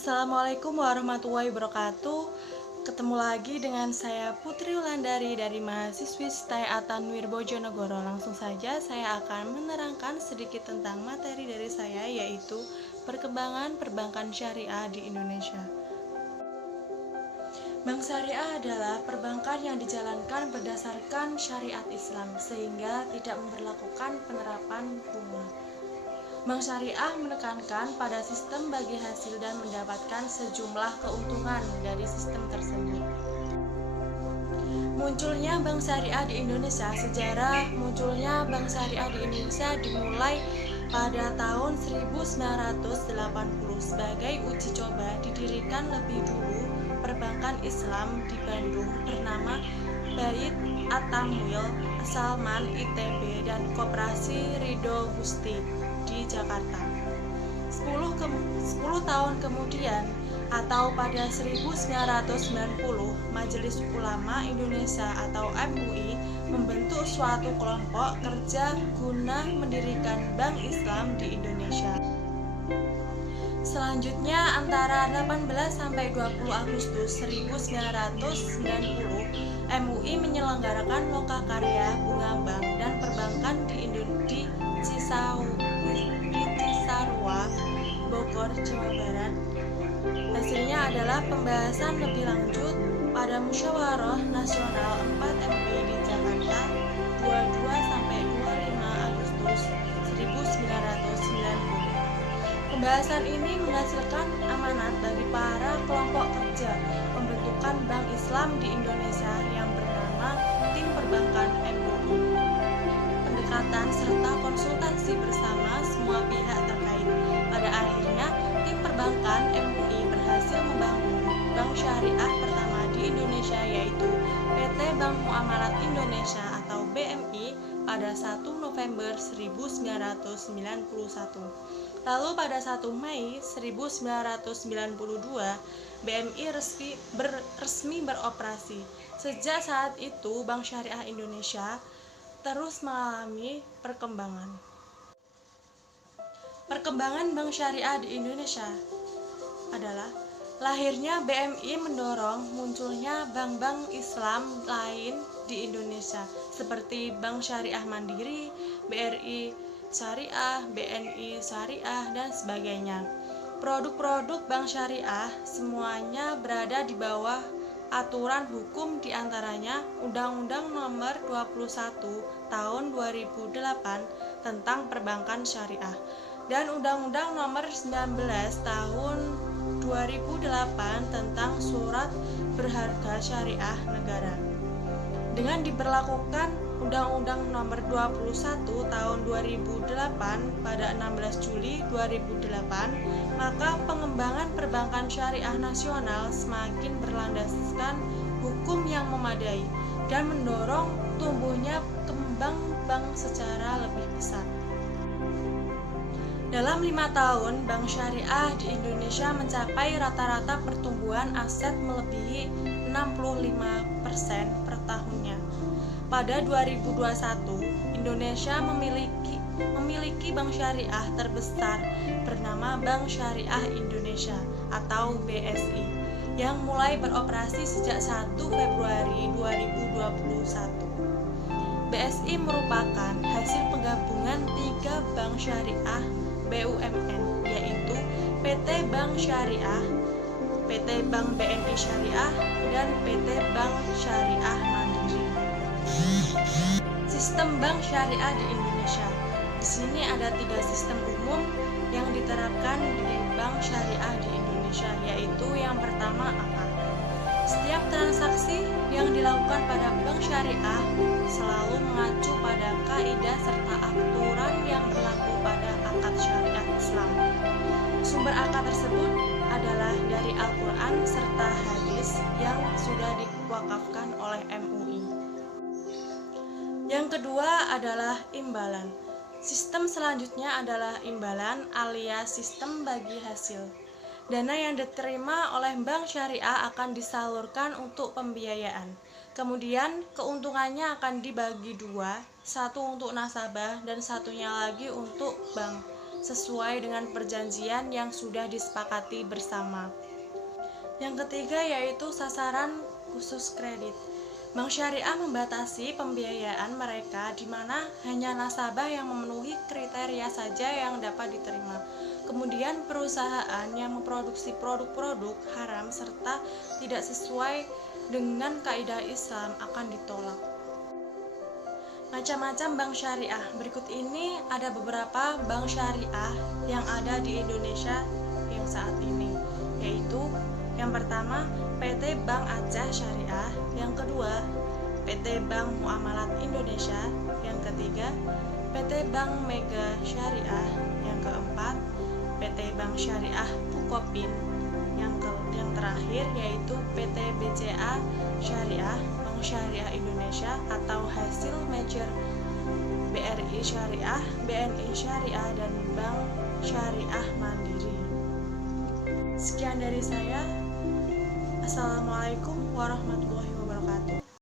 Assalamualaikum warahmatullahi wabarakatuh. Ketemu lagi dengan saya Putri Wulandari dari mahasiswi STAI Atanwir Bojonegoro. Langsung saja saya akan menerangkan sedikit tentang materi dari saya, yaitu perkembangan perbankan syariah di Indonesia. Bank syariah adalah perbankan yang dijalankan berdasarkan syariat Islam sehingga tidak memberlakukan penerapan bunga. Bank syariah menekankan pada sistem bagi hasil dan mendapatkan sejumlah keuntungan dari sistem tersebut. Munculnya bank syariah di Indonesia. Sejarah munculnya bank syariah di Indonesia dimulai pada tahun 1980 sebagai uji coba. Didirikan lebih dulu perbankan Islam di Bandung bernama Bait At-Tamwil Salman ITB dan Koperasi Ridho Gusti di Jakarta. 10 tahun kemudian atau pada 1990, Majelis Ulama Indonesia atau MUI membentuk suatu kelompok kerja guna mendirikan Bank Islam di Indonesia. Selanjutnya antara 18 sampai 20 Agustus 1990, MUI menyelenggarakan lokakarya bunga bank dan perbankan di Cisarua, Bogor, Jawa Barat. Hasilnya adalah pembahasan lebih lanjut pada Musyawarah Nasional 4 MUI di Jakarta 22 sampai 25 Agustus 1990. Pembahasan ini menghasilkan amanat bagi para kelompok kerja pembentukan Bank Islam di Indonesia yang bernama Tim Perbankan MUI. Pendekatan serta konsultasi bersama semua pihak terkait. Pada akhirnya, Tim Perbankan MUI berhasil membangun bank syariah pertama di Indonesia, yaitu PT Bank Muamalat Indonesia atau BMI pada 1 November 1991. Lalu pada 1 Mei 1992, BMI resmi beroperasi. Sejak saat itu, Bank Syariah Indonesia terus mengalami perkembangan. Perkembangan Bank Syariah di Indonesia adalah lahirnya BMI mendorong munculnya bank-bank Islam lain di Indonesia seperti Bank Syariah Mandiri, BRI Syariah, BNI Syariah, dan sebagainya. Produk-produk bank syariah semuanya berada di bawah aturan hukum, diantaranya Undang-Undang Nomor 21 Tahun 2008 tentang Perbankan Syariah dan Undang-Undang Nomor 19 Tahun 2008 tentang Surat Berharga Syariah Negara. Dengan diberlakukan Undang-Undang Nomor 21 Tahun 2008 pada 16 Juli 2008, maka pengembangan perbankan syariah nasional semakin berlandaskan hukum yang memadai dan mendorong tumbuhnya kembang bank secara lebih besar. Dalam 5 tahun, bank syariah di Indonesia mencapai rata-rata pertumbuhan aset melebihi 65% per tahunnya. Pada 2021, Indonesia memiliki bank syariah terbesar bernama Bank Syariah Indonesia atau BSI yang mulai beroperasi sejak 1 Februari 2021. BSI merupakan hasil penggabungan 3 bank syariah BUMN, yaitu PT Bank Syariah, PT Bank BNI Syariah, dan PT Bank Syariah Mandiri. Sistem bank syariah di Indonesia. Di sini ada 3 sistem umum yang diterapkan di bank syariah di Indonesia, yaitu yang pertama akad. Setiap transaksi yang dilakukan pada bank syariah selalu mengacu pada kaidah serta aturan yang berlaku pada akad syariah Islam. Sumber akad tersebut adalah dari Al-Quran serta hadis yang sudah diwakafkan oleh MUI. Yang kedua adalah imbalan. Sistem selanjutnya adalah imbalan alias sistem bagi hasil. Dana yang diterima oleh bank syariah akan disalurkan untuk pembiayaan. Kemudian keuntungannya akan dibagi 2, satu untuk nasabah dan satunya lagi untuk bank. sesuai dengan perjanjian yang sudah disepakati bersama. Yang ketiga yaitu sasaran khusus kredit. Bank syariah membatasi pembiayaan mereka di mana hanya nasabah yang memenuhi kriteria saja yang dapat diterima. Kemudian perusahaan yang memproduksi produk-produk haram serta tidak sesuai dengan kaidah Islam akan ditolak. Macam-macam bank syariah. Berikut ini ada beberapa bank syariah yang ada di Indonesia yang saat ini, yaitu yang pertama PT Bank Aceh Syariah, yang kedua PT Bank Muamalat Indonesia, yang ketiga PT Bank Mega Syariah, yang keempat PT Bank Syariah Bukopin, yang terakhir yaitu PT BCA Syariah, Bank Syariah Indonesia atau hasil merger BRI Syariah, BNI Syariah, dan Bank Syariah Mandiri. Sekian dari saya. Assalamualaikum warahmatullahi wabarakatuh.